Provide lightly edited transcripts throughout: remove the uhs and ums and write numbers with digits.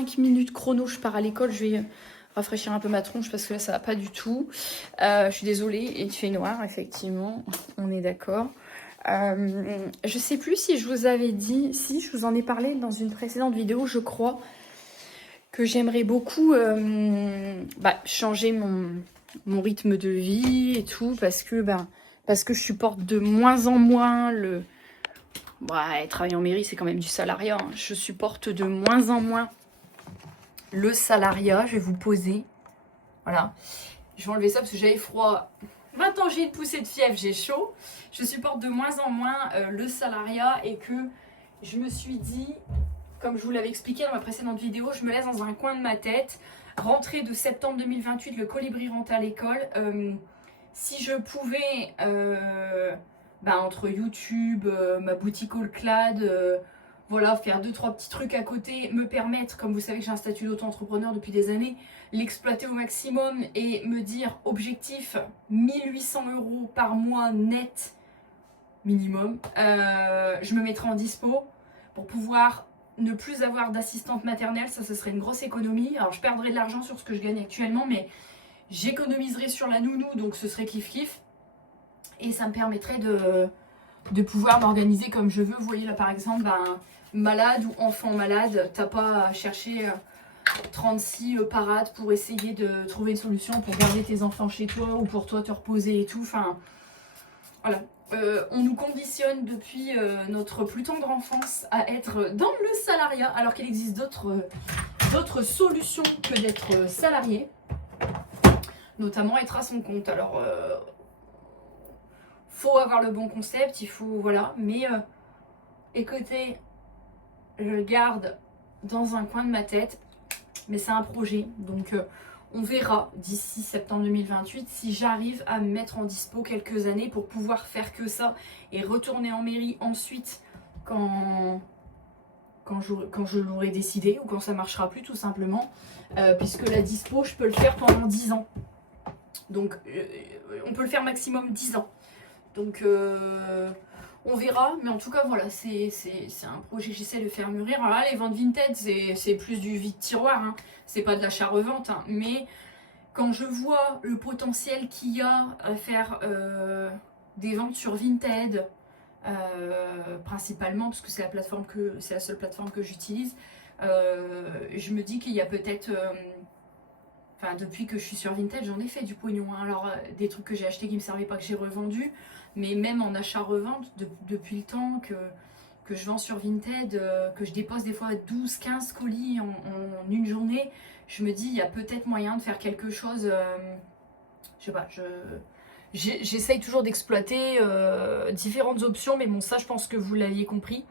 5 minutes chrono, je pars à l'école. Je vais rafraîchir un peu ma tronche parce que là, ça va pas du tout. Je suis désolée, il fait noir, effectivement. On est d'accord. Je sais plus si je vous avais dit, si je vous en ai parlé dans une précédente vidéo, je crois, que j'aimerais beaucoup changer mon rythme de vie et tout, parce que je supporte de moins en moins le... travailler en mairie, c'est quand même du salariat. Hein. Je supporte de moins en moins le salariat. Je vais vous poser. Voilà. Je vais enlever ça parce que j'avais froid. Maintenant, j'ai une poussée de fièvre, j'ai chaud. Je supporte de moins en moins le salariat et que je me suis dit, comme je vous l'avais expliqué dans ma précédente vidéo, je me laisse dans un coin de ma tête. Rentrée de septembre 2028, le colibri rentre à l'école. Si je pouvais, entre YouTube, ma boutique Allclad, voilà, faire 2-3 petits trucs à côté, me permettre, comme vous savez que j'ai un statut d'auto-entrepreneur depuis des années, l'exploiter au maximum et me dire objectif 1800 € par mois net minimum. Je me mettrai en dispo pour pouvoir ne plus avoir d'assistante maternelle, ça serait une grosse économie. Alors je perdrai de l'argent sur ce que je gagne actuellement, mais j'économiserai sur la nounou, donc ce serait kiff-kiff. Et ça me permettrait de pouvoir m'organiser comme je veux. Vous voyez là par exemple, malade ou enfant malade, t'as pas à chercher 36 parades pour essayer de trouver une solution pour garder tes enfants chez toi ou pour toi te reposer et tout. Enfin, voilà. On nous conditionne depuis notre plus tendre enfance à être dans le salariat, alors qu'il existe d'autres solutions que d'être salarié, notamment être à son compte. Alors, faut avoir le bon concept, il faut, voilà, mais écoutez, je le garde dans un coin de ma tête, mais c'est un projet, donc on verra d'ici septembre 2028 si j'arrive à me mettre en dispo quelques années pour pouvoir faire que ça et retourner en mairie ensuite quand je l'aurai décidé ou quand ça marchera plus tout simplement, puisque la dispo je peux le faire pendant 10 ans, donc on peut le faire maximum 10 ans, donc on verra, mais en tout cas voilà, c'est un projet que j'essaie de faire mûrir. Alors là, les ventes vintage, c'est plus du vide tiroir, hein. C'est pas de l'achat-revente, hein. Mais quand je vois le potentiel qu'il y a à faire des ventes sur Vinted, principalement, parce que c'est la seule plateforme que j'utilise, je me dis qu'il y a peut-être... depuis que je suis sur Vinted, j'en ai fait du pognon, hein. Alors, des trucs que j'ai achetés qui ne me servaient pas, que j'ai revendus, mais même en achat-revente, depuis le temps que je vends sur Vinted, que je dépose des fois 12-15 colis en une journée, je me dis, il y a peut-être moyen de faire quelque chose, je sais pas, j'essaye toujours d'exploiter différentes options, mais bon, ça, je pense que vous l'aviez compris.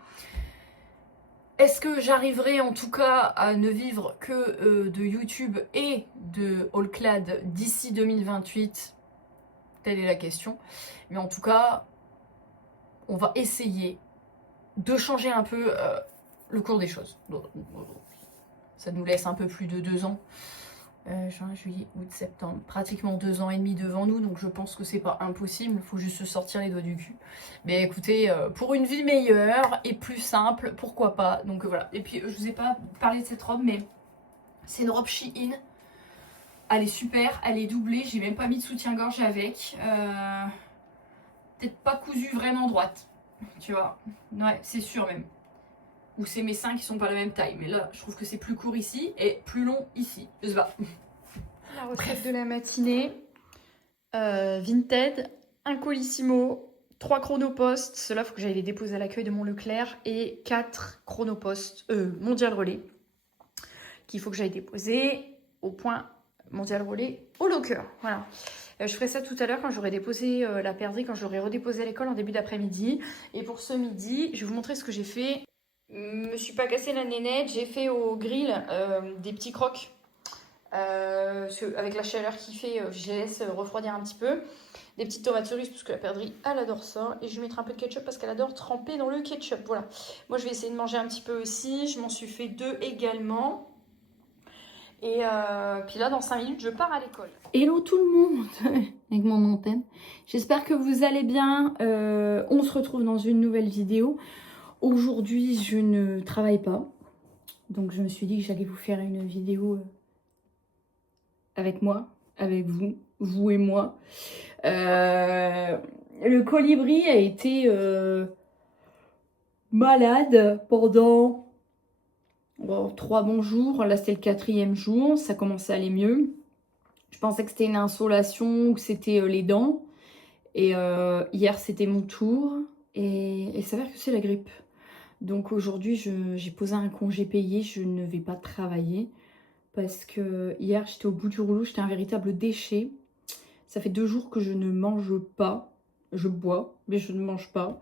Est-ce que j'arriverai en tout cas à ne vivre que de YouTube et de Allclad d'ici 2028? Telle est la question. Mais en tout cas, on va essayer de changer un peu le cours des choses. Ça nous laisse un peu plus de 2 ans. Juin, juillet, août, septembre, pratiquement 2 ans et demi devant nous, donc je pense que c'est pas impossible, il faut juste se sortir les doigts du cul. Mais écoutez, pour une vie meilleure et plus simple, pourquoi pas. Donc voilà, et puis je vous ai pas parlé de cette robe, mais c'est une robe Shein. Elle est super, elle est doublée, j'ai même pas mis de soutien-gorge avec. Peut-être pas cousue vraiment droite, tu vois. Ouais, c'est sûr même. Ou c'est mes seins qui sont pas la même taille, mais là je trouve que c'est plus court ici et plus long ici, je sais pas. La recette de la matinée, Vinted, un Colissimo, 3 chronopostes, ceux-là faut que j'aille les déposer à l'accueil de mon Leclerc, et 4 chronopostes Mondial Relais qu'il faut que j'aille déposer au point Mondial Relais au locker. Voilà. Je ferai ça tout à l'heure quand j'aurai déposé la perdrix, quand j'aurai redéposé à l'école en début d'après-midi. Et pour ce midi, je vais vous montrer ce que j'ai fait. Je me suis pas cassé la nénette, j'ai fait au grill des petits crocs. Avec la chaleur qu'il fait, je les laisse refroidir un petit peu. Des petites tomates cerises parce que la perdrix elle adore ça. Et je vais mettre un peu de ketchup parce qu'elle adore tremper dans le ketchup. Voilà. Moi je vais essayer de manger un petit peu aussi. Je m'en suis fait 2 également. Et puis là dans 5 minutes je pars à l'école. Hello tout le monde avec mon antenne. J'espère que vous allez bien. On se retrouve dans une nouvelle vidéo. Aujourd'hui je ne travaille pas. Donc je me suis dit que j'allais vous faire une vidéo avec moi, avec vous, vous et moi. Le colibri a été malade pendant 3 bons jours. Là, c'était le 4e jour. Ça commençait à aller mieux. Je pensais que c'était une insolation ou que c'était les dents. Et hier, c'était mon tour. Et il s'avère que c'est la grippe. Donc aujourd'hui, j'ai posé un congé payé. Je ne vais pas travailler. Parce que hier, j'étais au bout du rouleau. J'étais un véritable déchet. Ça fait 2 jours que je ne mange pas. Je bois, mais je ne mange pas.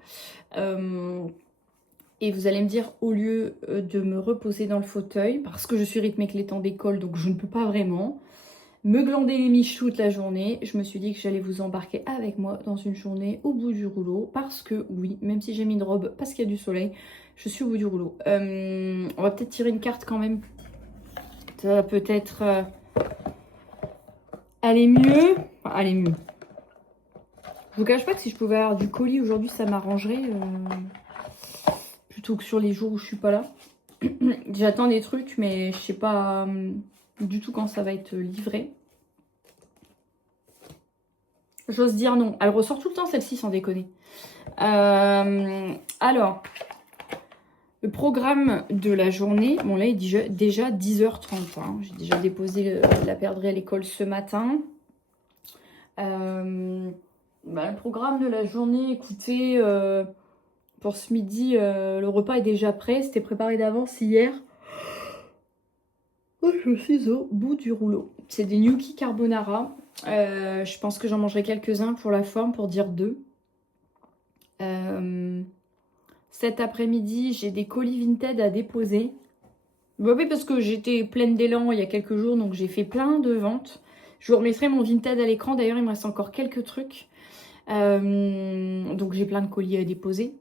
Et vous allez me dire, au lieu de me reposer dans le fauteuil, parce que je suis rythmée avec les temps d'école, donc je ne peux pas vraiment me glander les miches toute la journée, je me suis dit que j'allais vous embarquer avec moi dans une journée au bout du rouleau. Parce que oui, même si j'ai mis une robe parce qu'il y a du soleil, je suis au bout du rouleau. On va peut-être tirer une carte quand même. Ça va peut-être aller mieux. Enfin, aller mieux. Je vous cache pas que si je pouvais avoir du colis aujourd'hui, ça m'arrangerait. Plutôt que sur les jours où je suis pas là. J'attends des trucs, mais je sais pas du tout quand ça va être livré. J'ose dire non. Elle ressort tout le temps celle-ci, sans déconner. Alors, le programme de la journée, bon là il est déjà 10h30. Hein. J'ai déjà déposé la perdrix à l'école ce matin. Le programme de la journée, écoutez, pour ce midi, le repas est déjà prêt. C'était préparé d'avance hier. Oh, je suis au bout du rouleau. C'est des gnocchi carbonara. Je pense que j'en mangerai quelques-uns pour la forme, pour dire 2. Cet après-midi, j'ai des colis Vinted à déposer. Bah oui, parce que j'étais pleine d'élan il y a quelques jours, donc j'ai fait plein de ventes. Je vous remettrai mon Vinted à l'écran. D'ailleurs, il me reste encore quelques trucs. Donc j'ai plein de colis à déposer.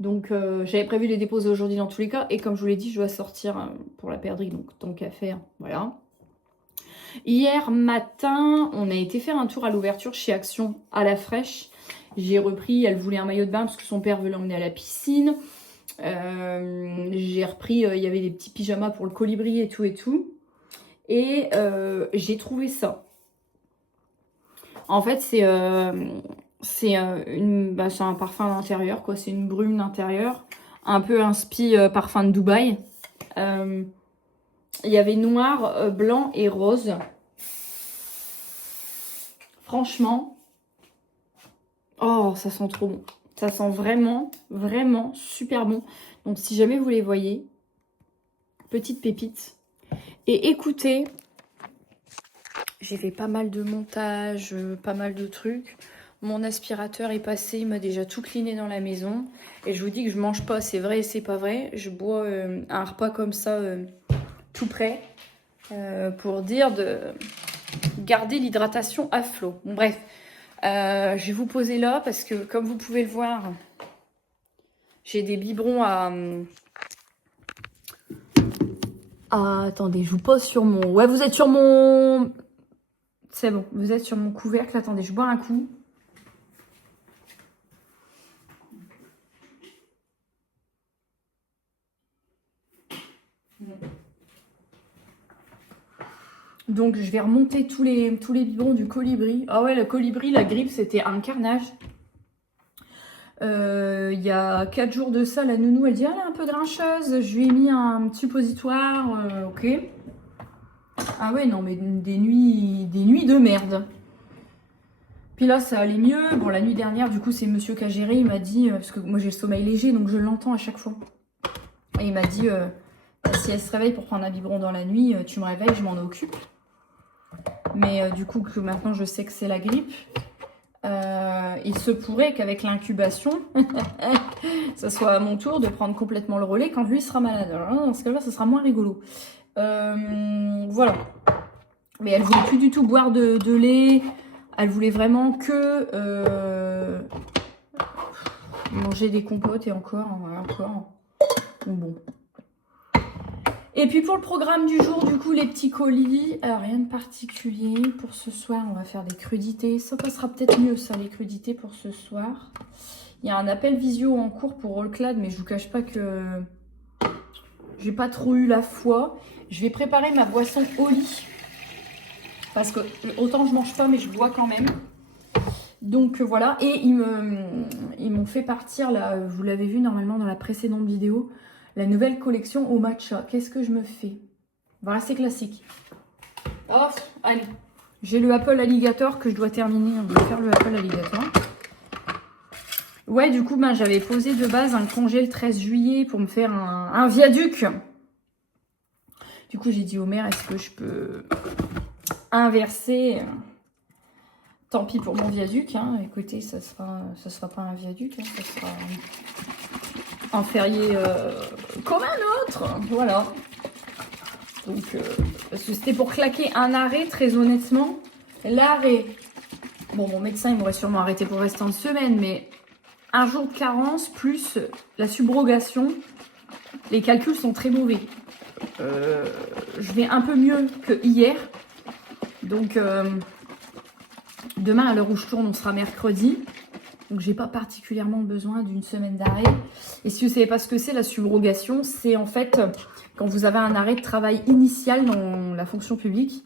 Donc j'avais prévu de les déposer aujourd'hui dans tous les cas. Et comme je vous l'ai dit, je dois sortir pour la perdrix, donc tant qu'à faire, voilà. Hier matin, on a été faire un tour à l'ouverture chez Action à la fraîche. J'ai repris, elle voulait un maillot de bain parce que son père veut l'emmener à la piscine. J'ai repris, il y avait des petits pyjamas pour le colibri et tout et tout. Et j'ai trouvé ça. En fait, c'est un parfum d'intérieur, quoi. C'est une brume d'intérieur. Un peu inspi parfum de Dubaï. Il y avait noir, blanc et rose. Franchement, oh, ça sent trop bon. Ça sent vraiment, vraiment super bon. Donc, si jamais vous les voyez, petite pépite. Et écoutez, j'ai fait pas mal de montage, pas mal de trucs. Mon aspirateur est passé, il m'a déjà tout cleané dans la maison. Et je vous dis que je mange pas, c'est vrai et c'est pas vrai. Je bois un repas comme ça, tout prêt, pour dire de garder l'hydratation à flot. Bon, bref, je vais vous poser là parce que comme vous pouvez le voir, j'ai des biberons à... Ah, attendez, je vous pose sur mon... Ouais, vous êtes sur mon... C'est bon, vous êtes sur mon couvercle. Attendez, je bois un coup. Donc, je vais remonter tous les biberons du colibri. Ah ouais, le colibri, la grippe, c'était un carnage. Il y a 4 jours de ça, la nounou, elle dit « Ah, elle est un peu grincheuse. » Je lui ai mis un suppositoire, ok. Ah ouais, non, mais des nuits de merde. Puis là, ça allait mieux. Bon, la nuit dernière, du coup, c'est monsieur qui a géré. Il m'a dit, parce que moi, j'ai le sommeil léger, donc je l'entends à chaque fois. Et il m'a dit, si elle se réveille pour prendre un biberon dans la nuit, tu me réveilles, je m'en occupe. Mais du coup, que maintenant, je sais que c'est la grippe. Il se pourrait qu'avec l'incubation, ça soit à mon tour de prendre complètement le relais quand lui sera malade. Alors là, dans ce cas-là, ça sera moins rigolo. Voilà. Mais elle voulait plus du tout boire de lait. Elle voulait vraiment que manger des compotes et encore. Bon. Et puis pour le programme du jour, du coup, les petits colis. Alors, rien de particulier. Pour ce soir, on va faire des crudités. Ça passera peut-être mieux, ça, les crudités pour ce soir. Il y a un appel visio en cours pour Rollclad, mais je vous cache pas que j'ai pas trop eu la foi. Je vais préparer ma boisson au lit. Parce que autant je mange pas, mais je bois quand même. Donc voilà, et ils m'ont fait partir, là, vous l'avez vu normalement dans la précédente vidéo, la nouvelle collection au matcha. Qu'est-ce que je me fais? On va rester classique. Oh, allez. J'ai le Apple Alligator que je dois terminer. On va faire le Apple Alligator. Ouais, du coup, ben, j'avais posé de base un congé le 13 juillet pour me faire un viaduc. Du coup, j'ai dit au maire, est-ce que je peux inverser? Tant pis pour mon viaduc, hein. Écoutez, ça sera pas un viaduc, hein. Ça sera un férié comme un autre. Voilà. Donc, parce que c'était pour claquer un arrêt, très honnêtement. L'arrêt, bon, mon médecin, il m'aurait sûrement arrêté pour rester en semaine, mais un jour de carence plus la subrogation, les calculs sont très mauvais. Je vais un peu mieux que hier. Donc, demain, à l'heure où je tourne, on sera mercredi. Donc, j'ai pas particulièrement besoin d'une semaine d'arrêt. Et si vous ne savez pas ce que c'est, la subrogation, c'est en fait quand vous avez un arrêt de travail initial dans la fonction publique.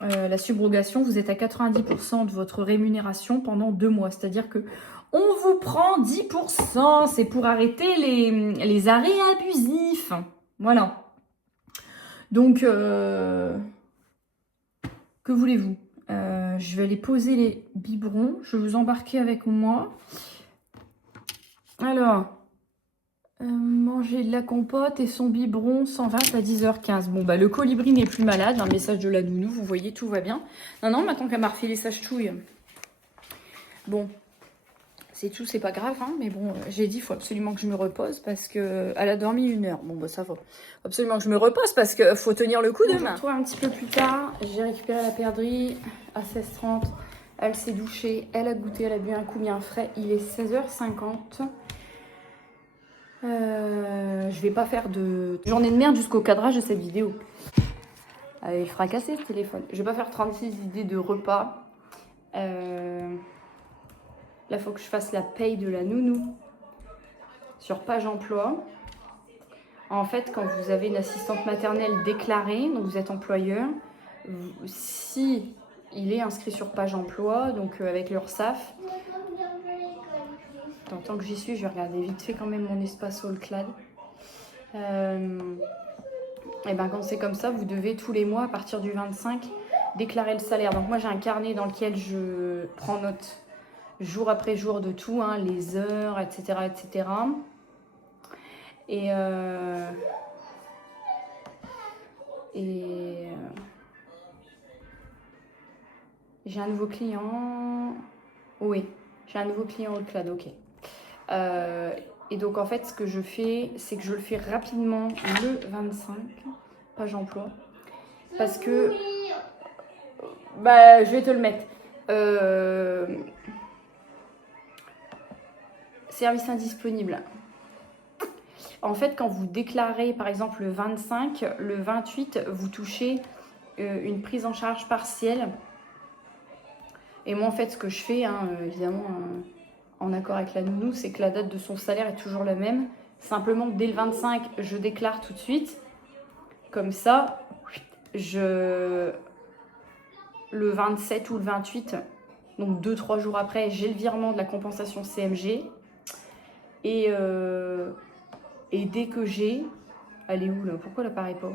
La subrogation, vous êtes à 90% de votre rémunération pendant 2 mois. C'est-à-dire que on vous prend 10%. C'est pour arrêter les arrêts abusifs. Voilà. Donc, que voulez-vous? Je vais aller poser les biberons. Je vais vous embarquer avec moi. Alors, manger de la compote et son biberon 120 à 10h15. Bon, bah le colibri n'est plus malade. Un message de la nounou, vous voyez, tout va bien. Non, maintenant qu'elle m'a refilé sa ch'touille. Bon, c'est tout, c'est pas grave, hein, mais bon, j'ai dit, il faut absolument que je me repose parce qu'elle a dormi 1 heure. Bon, bah ça va. Faut absolument que je me repose parce qu'il faut tenir le coup demain. Je me retrouve un petit peu plus tard. J'ai récupéré la perdrix à 16h30. Elle s'est douchée, elle a goûté, elle a bu un coup bien frais. Il est 16h50. Je vais pas faire de journée de merde jusqu'au cadrage de cette vidéo. Il fracassé ce téléphone. Je vais pas faire 36 idées de repas. Là, il faut que je fasse la paye de la nounou sur page emploi. En fait, quand vous avez une assistante maternelle déclarée, donc vous êtes employeur, si il est inscrit sur page emploi, donc avec l'URSSAF, tant que j'y suis, je vais regarder vite fait quand même mon espace Allclad. Et ben quand c'est comme ça, vous devez tous les mois, à partir du 25, déclarer le salaire. Donc moi, j'ai un carnet dans lequel je prends note jour après jour de tout, hein, les heures, etc. etc. Et j'ai un nouveau client. Oui, j'ai un nouveau client Allclad, ok. Et donc en fait, ce que je fais, c'est que je le fais rapidement le 25, page emploi, parce que bah je vais te le mettre. Service indisponible. En fait, quand vous déclarez par exemple le 25, le 28, vous touchez une prise en charge partielle. Et moi, en fait, ce que je fais, hein, évidemment, en accord avec la nounou, c'est que la date de son salaire est toujours la même. Simplement, dès le 25, je déclare tout de suite. Comme ça, le 27 ou le 28, donc 2-3 jours après, j'ai le virement de la compensation CMG. Et dès que j'ai... Elle est où là? Pourquoi elle apparaît pas?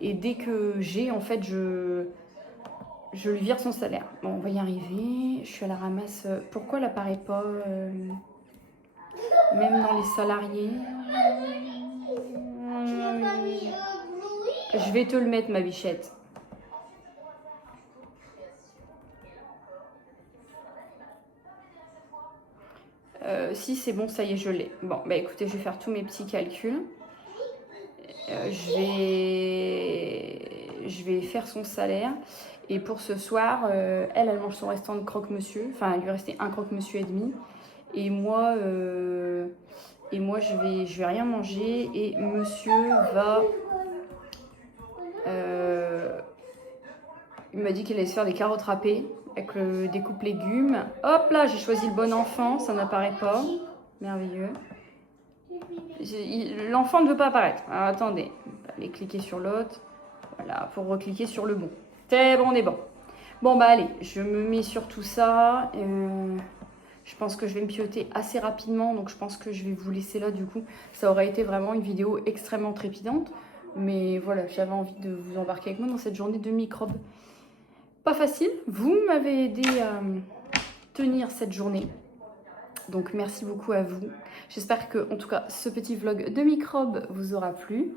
Et dès que j'ai, en fait, je lui vire son salaire. Bon, on va y arriver. Je suis à la ramasse. Pourquoi elle apparaît pas même dans les salariés? Je vais te le mettre, ma bichette. Si c'est bon, ça y est, je l'ai. Bon, bah écoutez, je vais faire tous mes petits calculs. Je vais faire son salaire. Et pour ce soir, elle mange son restant de croque-monsieur. Enfin, il lui restait un croque-monsieur et demi. Et moi, je vais rien manger. Et monsieur va... il m'a dit qu'il allait se faire des carottes râpées avec des coupes légumes. Hop là, j'ai choisi le bon enfant, ça n'apparaît pas. Merveilleux. L'enfant ne veut pas apparaître. Alors, attendez, allez cliquer sur l'autre. Voilà, pour recliquer sur le bon. C'est bon, on est bon. Bon, bah allez, je me mets sur tout ça. Je pense que je vais me pioter assez rapidement, donc je pense que je vais vous laisser là du coup. Ça aurait été vraiment une vidéo extrêmement trépidante. Mais voilà, j'avais envie de vous embarquer avec moi dans cette journée de microbes. Pas facile, vous m'avez aidé à tenir cette journée. Donc merci beaucoup à vous. J'espère que, en tout cas, ce petit vlog de microbes vous aura plu.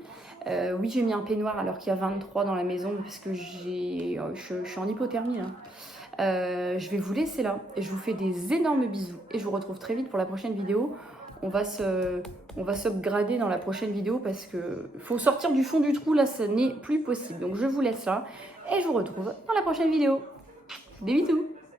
Oui, j'ai mis un peignoir alors qu'il y a 23 dans la maison parce que je suis en hypothermie là. Je vais vous laisser là et je vous fais des énormes bisous et je vous retrouve très vite pour la prochaine vidéo. On va s'upgrader dans la prochaine vidéo parce que faut sortir du fond du trou là, ça n'est plus possible. Donc je vous laisse là et je vous retrouve dans la prochaine vidéo. Des bisous.